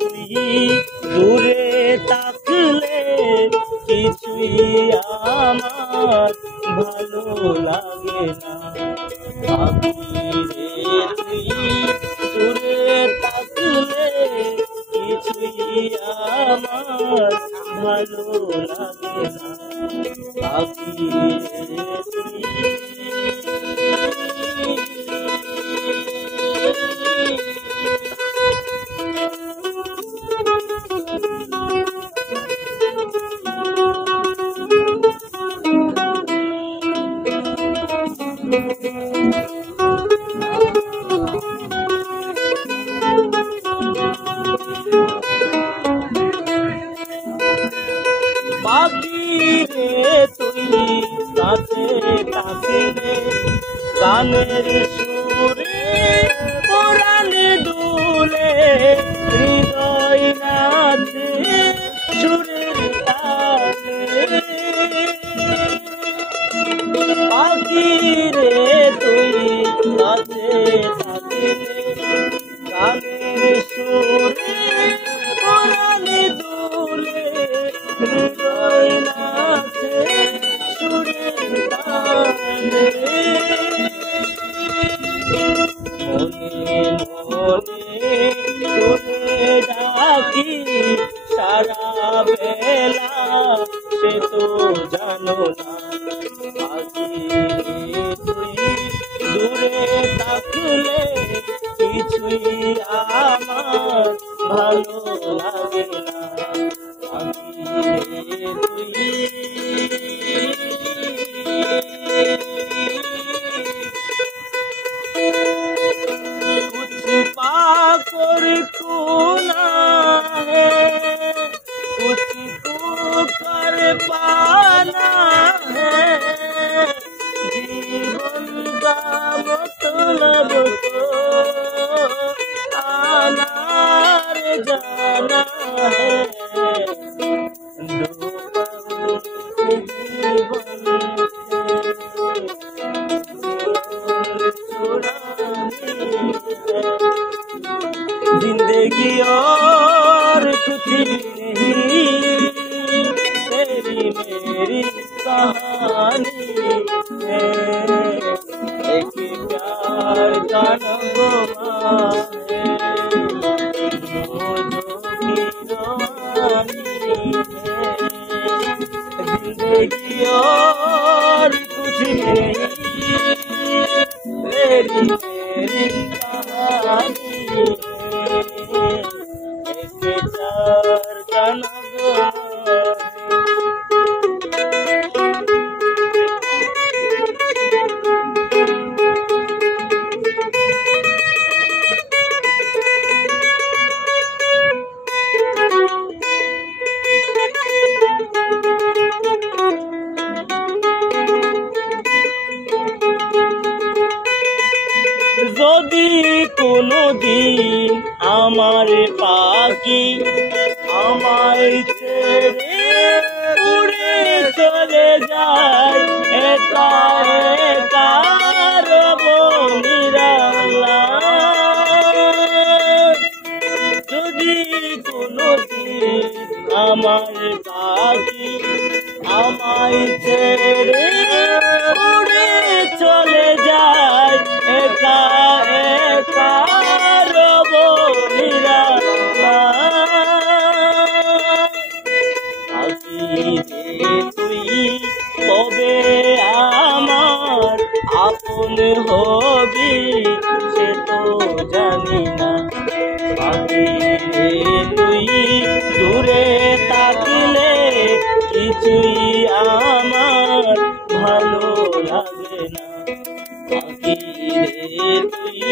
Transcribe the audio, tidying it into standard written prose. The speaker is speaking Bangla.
তুই দূরে থাকলে কিছুই আমার ভালো লাগে না। তুই দূরে থাকলে কিছুই আমার ভালো লাগে না। পাখি রে তুই কাছে থাকলে গানের সুরে পরাণে দুলে হৃদয় নাচে সুরের তালে। পাখি রে তুই কাছে থাকলে গানের সুরে পরাণে দুলে হৃদয় নাচে সুরের তালে। মনে মনে তোরে ডাকি সারা বেলা সে তো জানো না। তুই দূরে থাকলে কিছুই আমার ভালো লাগে না। कुछ पाकर खोना है, कुछ को कर पाना है। जीवन का मतलब तो आना रे जाना है। जिंदगी और कुछ नहीं, तेरी मेरी कहानी है। एक प्यार का नगमा है, की रवानी है। जिंदगी और कुछ नहीं, तेरी मेरी कहानी যদি কোনো দিন আমার পাখি আমায় ছেড়ে উড়ে চলে যায়, একা একা রব নিরালা। যদি কোনো দিন আমার পাখি আমায় ছেড়ে উড়ে চলে যায়, একা একা রব নিরালা। তুই কবে আমার আপন হবি সে তো জানি না। তুই দূরে থাকলে কিছুই আমার ভালো লাগে না। তুই